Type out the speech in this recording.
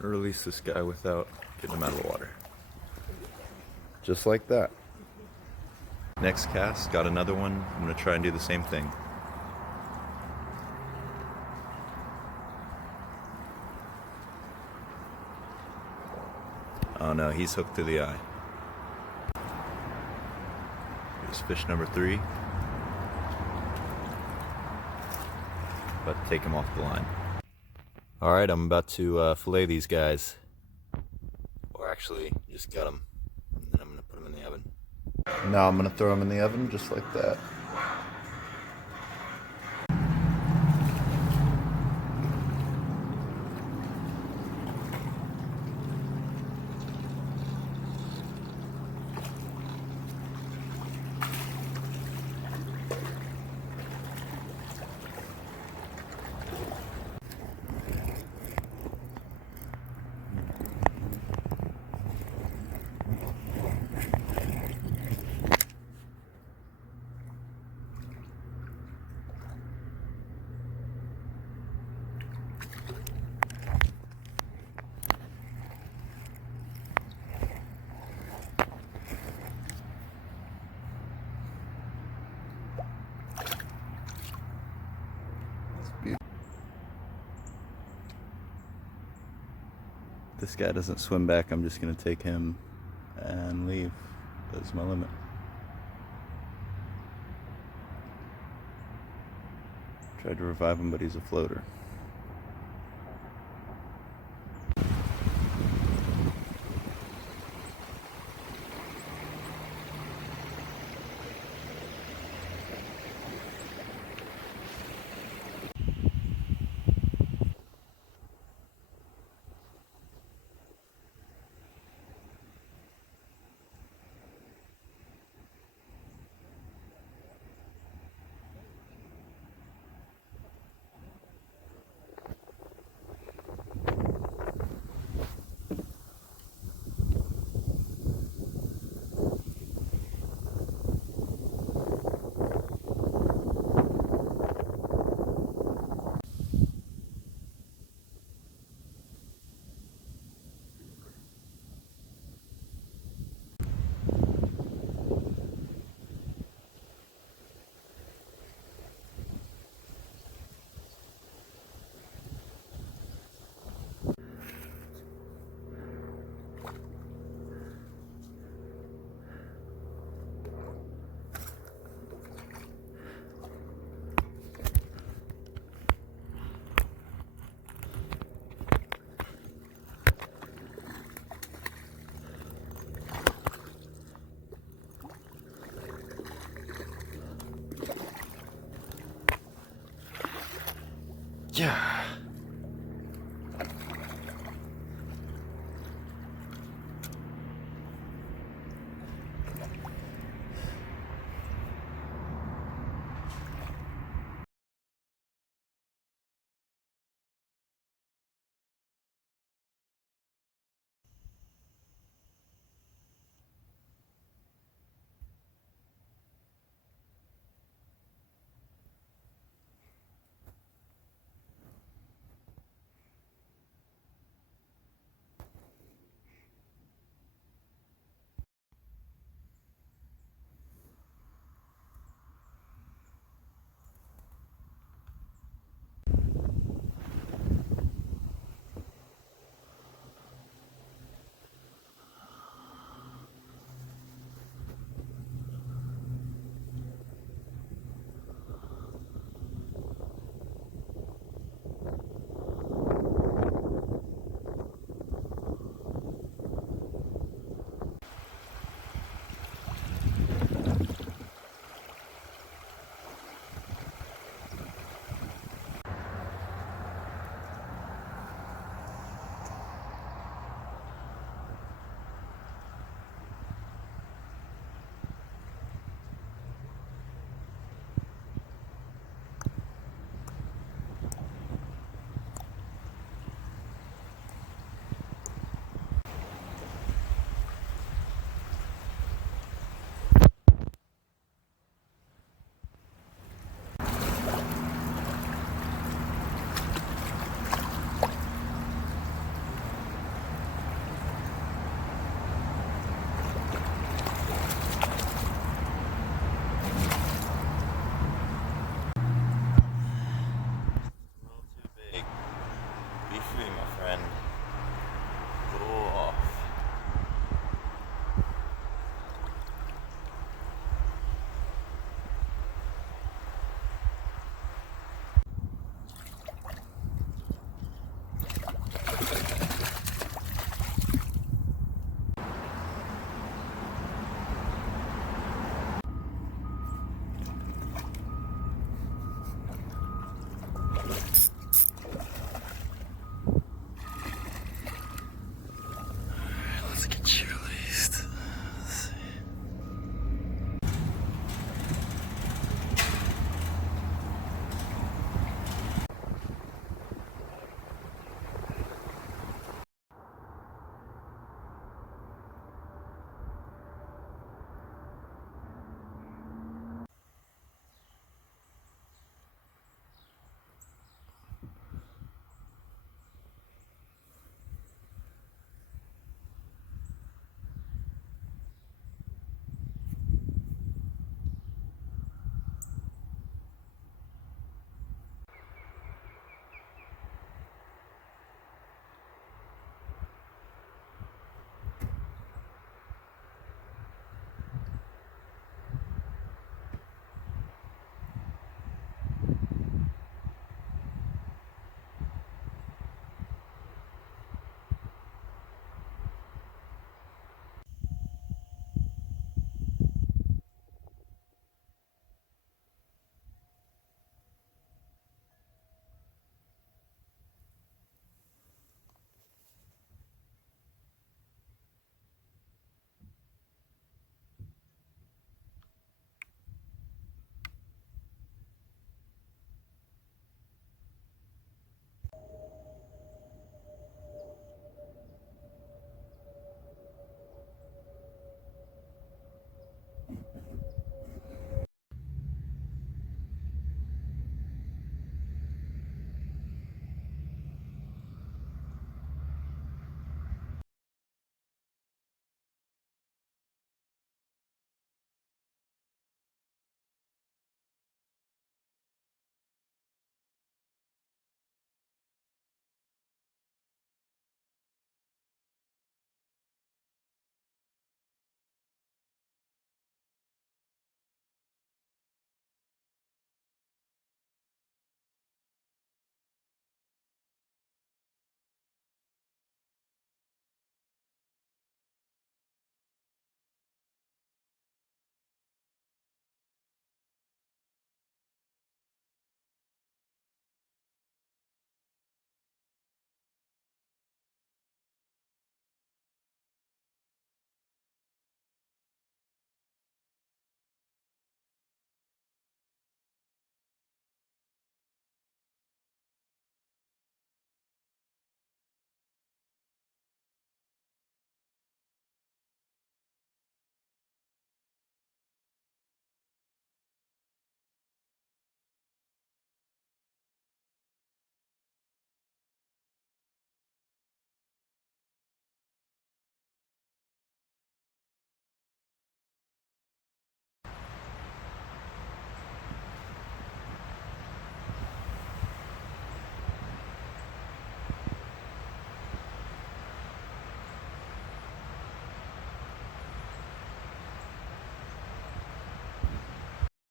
Release this guy without getting him out of the water. Just like that. Next cast, got another one. I'm gonna try and do the same thing. Oh no, he's hooked to the eye. Here's fish number 3. About to take him off the line. Alright, I'm about to fillet these guys. Or actually, just cut them. And then I'm gonna put them in the oven. Now I'm gonna throw them in the oven just like that. This guy doesn't swim back, I'm just gonna take him and leave. That's my limit. Tried to revive him, but he's a floater.